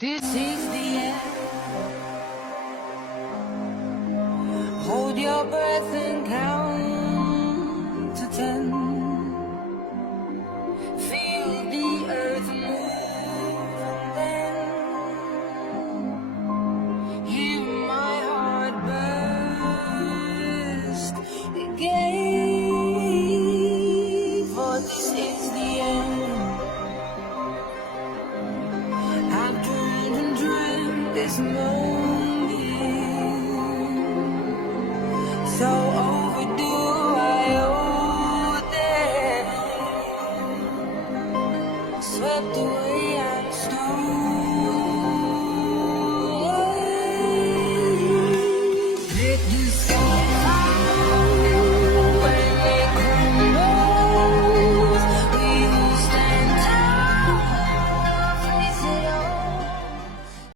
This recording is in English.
This is the end. Hold your breath and count to 10. Feel the earth move and then hear my heart burst again. For this is the end. I've dreamed and dreamed this moment.